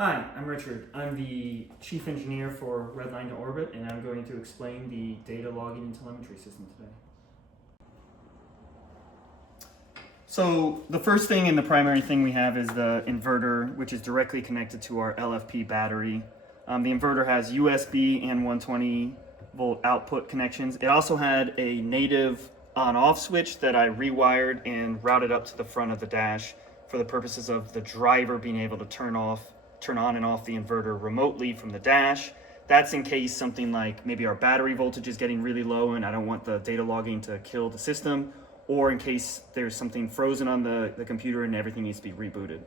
Hi, I'm Richard. I'm the Chief Engineer for Redline to Orbit, and I'm going to explain the data logging and telemetry system today. So the first thing and the primary thing we have is the inverter, which is directly connected to our LFP battery. The inverter has USB and 120 volt output connections. It also had a native on-off switch that I rewired and routed up to the front of the dash for the purposes of the driver being able to turn on and off the inverter remotely from the dash. That's in case something like maybe our battery voltage is getting really low and I don't want the data logging to kill the system, or in case there's something frozen on the computer and everything needs to be rebooted.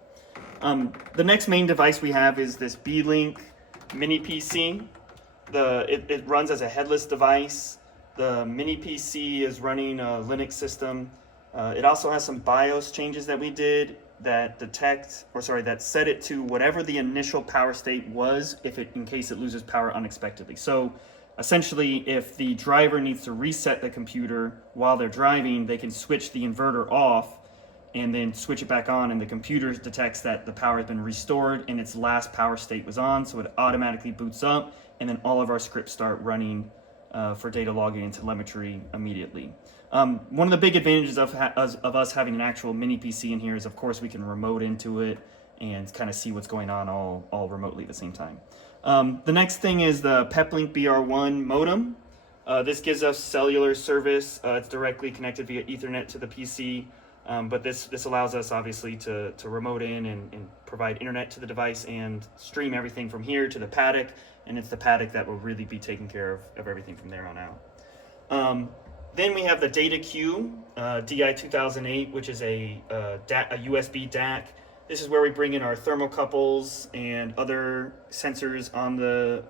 The next main device we have is this B-Link mini PC. It runs as a headless device. The mini PC is running a Linux system. It also has some BIOS changes that we did that that set it to whatever the initial power state was in case it loses power unexpectedly. So essentially, if the driver needs to reset the computer while they're driving, they can switch the inverter off and then switch it back on, and the computer detects that the power has been restored and its last power state was on, so it automatically boots up, and then all of our scripts start running for data logging and telemetry immediately. One of the big advantages of us having an actual mini PC in here is, of course, we can remote into it and kind of see what's going on all remotely at the same time. The next thing is the Peplink BR1 modem. This gives us cellular service. It's directly connected via Ethernet to the PC, but this allows us obviously to remote in and provide internet to the device and stream everything from here to the paddock, and it's the paddock that will really be taking care of everything from there on out. Then we have the Data Q DI 2008, which is a USB DAC. This is where we bring in our thermocouples and other sensors on the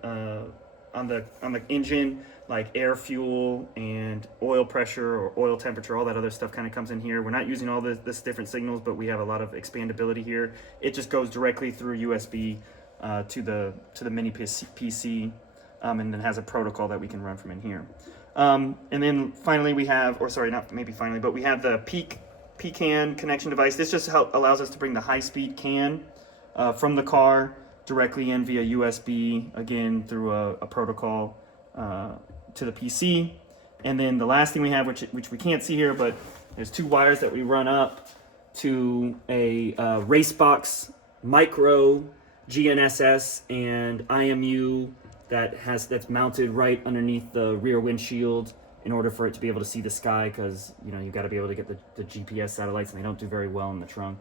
engine, like air, fuel, and oil pressure or oil temperature. All that other stuff kind of comes in here. We're not using all this different signals, but we have a lot of expandability here. It just goes directly through USB to the mini PC, and then has a protocol that we can run from in here. And then finally we have, we have the PCAN connection device. This just allows us to bring the high-speed CAN from the car directly in via USB, again through a protocol to the PC. And then the last thing we have, which we can't see here, but there's two wires that we run up to a Racebox micro GNSS and IMU that's mounted right underneath the rear windshield in order for it to be able to see the sky, because you've got to be able to get the GPS satellites, and they don't do very well in the trunk.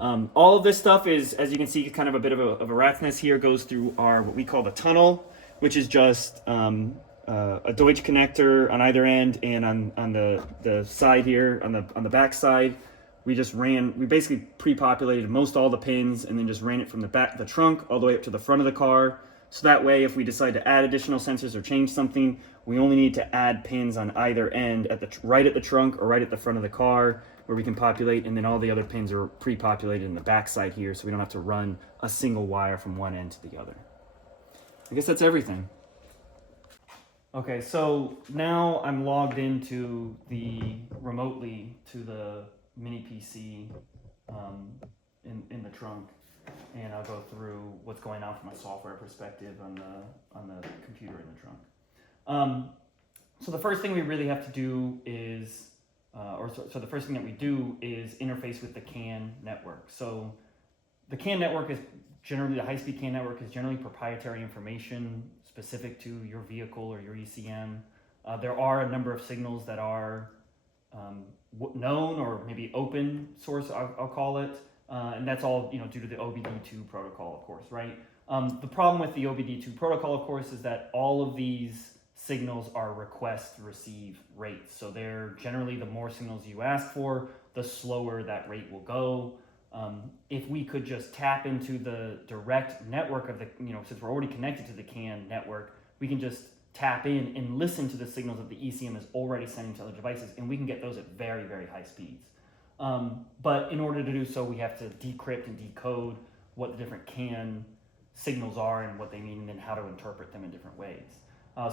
All of this stuff is, as you can see, kind of a bit of a rat's nest here. Goes through what we call the tunnel, which is just a Deutsch connector on either end, and on the side here, on the back side, we basically pre-populated most all the pins and then just ran it from the trunk all the way up to the front of the car. So that way, if we decide to add additional sensors or change something, we only need to add pins on either end, right at the trunk or right at the front of the car, where we can populate, and then all the other pins are pre-populated in the back side here, so we don't have to run a single wire from one end to the other. I guess that's everything. Okay, so now I'm logged into remotely to the mini PC in the trunk, and I'll go through what's going on from a software perspective on the computer in the trunk. So the first thing we really have to do is, the first thing that we do is interface with the CAN network. So the CAN network the high-speed CAN network is generally proprietary information specific to your vehicle or your ECM. There are a number of signals that are known, or maybe open source, I'll call it. And that's all due to the OBD2 protocol, of course, right? The problem with the OBD2 protocol, of course, is that all of these signals are request-receive rates. So they're generally, the more signals you ask for, the slower that rate will go. If we could just tap into the direct network of since we're already connected to the CAN network, we can just tap in and listen to the signals that the ECM is already sending to other devices, and we can get those at very, very high speeds. But in order to do so, we have to decrypt and decode what the different CAN signals are and what they mean, and then how to interpret them in different ways.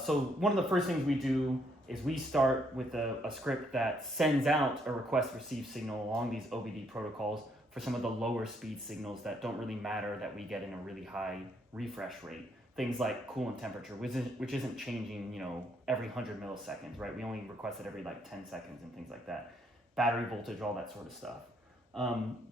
So one of the first things we do is we start with a script that sends out a request-receive signal along these OBD protocols for some of the lower speed signals that don't really matter that we get in a really high refresh rate. Things like coolant temperature, which isn't changing, every 100 milliseconds, right? We only request it every like 10 seconds and things like that. Battery voltage, all that sort of stuff.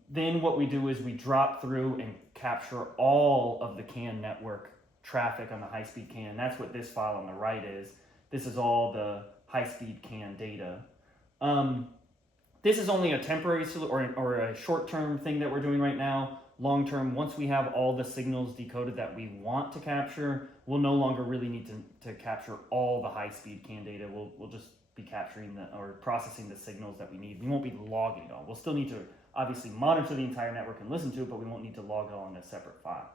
Then what we do is we drop through and capture all of the CAN network traffic on the high-speed CAN. That's what this file on the right is. This is all the high-speed CAN data. This is only a temporary or a short-term thing that we're doing right now. Long-term, once we have all the signals decoded that we want to capture, we'll no longer really need to capture all the high-speed CAN data. We'll just be capturing or processing the signals that we need. We won't be logging it all. We'll still need to obviously monitor the entire network and listen to it, but we won't need to log it all in a separate file.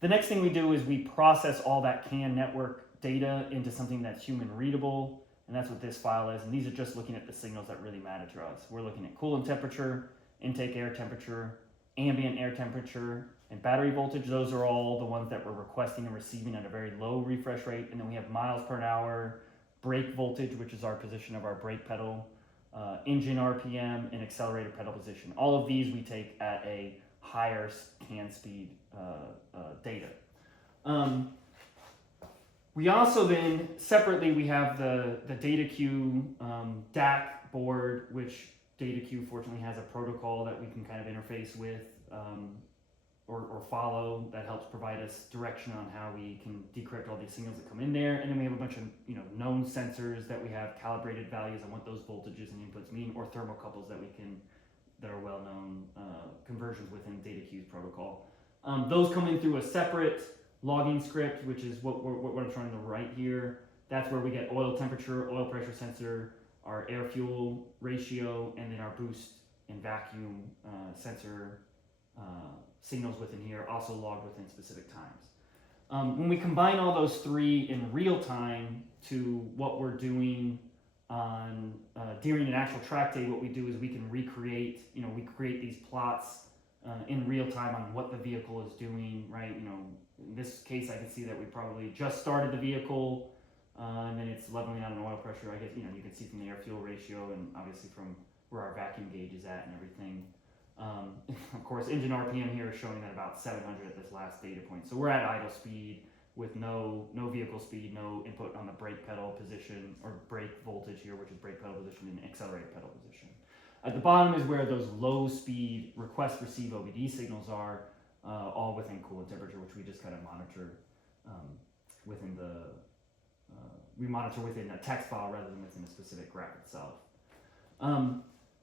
The next thing we do is we process all that CAN network data into something that's human readable, and that's what this file is. And these are just looking at the signals that really matter to us. We're looking at coolant temperature, intake air temperature, ambient air temperature, and battery voltage. Those are all the ones that we're requesting and receiving at a very low refresh rate. And then we have miles per hour, brake voltage, which is our position of our brake pedal, engine RPM, and accelerator pedal position. All of these we take at a higher CAN speed data. We also then, separately, we have the data queue DAC board, which data queue fortunately has a protocol that we can kind of interface with or follow that helps provide us direction on how we can decrypt all these signals that come in there. And then we have a bunch of known sensors that we have calibrated values on what those voltages and inputs mean, or thermocouples that are well-known conversions within data queues protocol. Those come in through a separate logging script, which is what I'm trying to write here. That's where we get oil temperature, oil pressure sensor, our air-fuel ratio, and then our boost and vacuum sensor signals within here, also logged within specific times. When we combine all those three in real time to what we're doing on during an actual track day, what we do is we can recreate, we create these plots in real time on what the vehicle is doing, right? In this case, I can see that we probably just started the vehicle, and then it's leveling out an oil pressure. I guess, you can see from the air-fuel ratio and obviously from where our vacuum gauge is at and everything. Of course, engine RPM here is showing at about 700 at this last data point. So we're at idle speed with no vehicle speed, no input on the brake pedal position or brake voltage here, which is brake pedal position, and accelerator pedal position. At the bottom is where those low speed request receive OBD signals are, all within coolant temperature, which we just kind of monitor within we monitor within a text file rather than within a specific graph itself.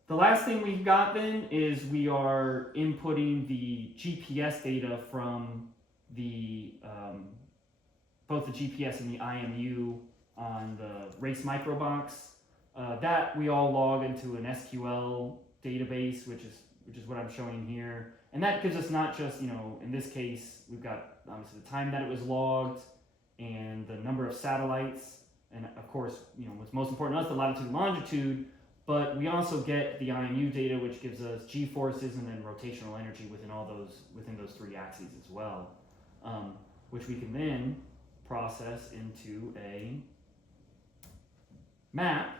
The last thing we've got then is we are inputting the GPS data from the both the GPS and the IMU on the race microbox. That we all log into an SQL database, which is what I'm showing here. And that gives us not just, in this case, we've got obviously the time that it was logged and the number of satellites. And of course, what's most important to us, the latitude and longitude, but we also get the IMU data, which gives us G-forces and then rotational energy within those three axes as well, which we can then process into a map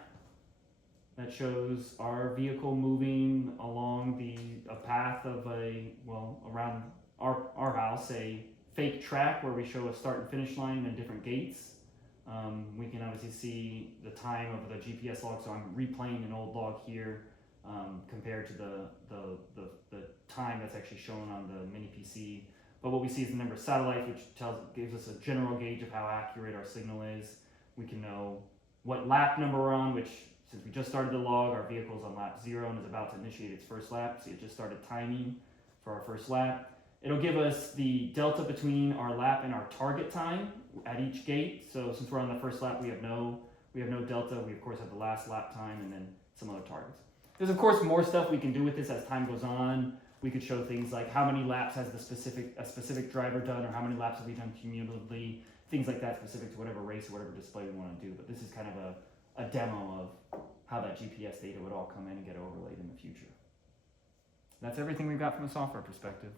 that shows our vehicle moving along a path of around our house, a fake track where we show a start and finish line and different gates. We can obviously see the time of the GPS log, so I'm replaying an old log here compared to the time that's actually shown on the mini PC. But what we see is the number of satellites, which gives us a general gauge of how accurate our signal is. We can know what lap number we're on, which since we just started the log, our vehicle's on lap 0 and is about to initiate its first lap. See, it just started timing for our first lap. It'll give us the delta between our lap and our target time at each gate. So since we're on the first lap, we have no delta. We of course have the last lap time and then some other targets. There's of course more stuff we can do with this as time goes on. We could show things like how many laps has a specific driver done, or how many laps have we done cumulatively, things like that specific to whatever race or whatever display we want to do. But this is kind of a demo of how that GPS data would all come in and get overlaid in the future. That's everything we've got from a software perspective.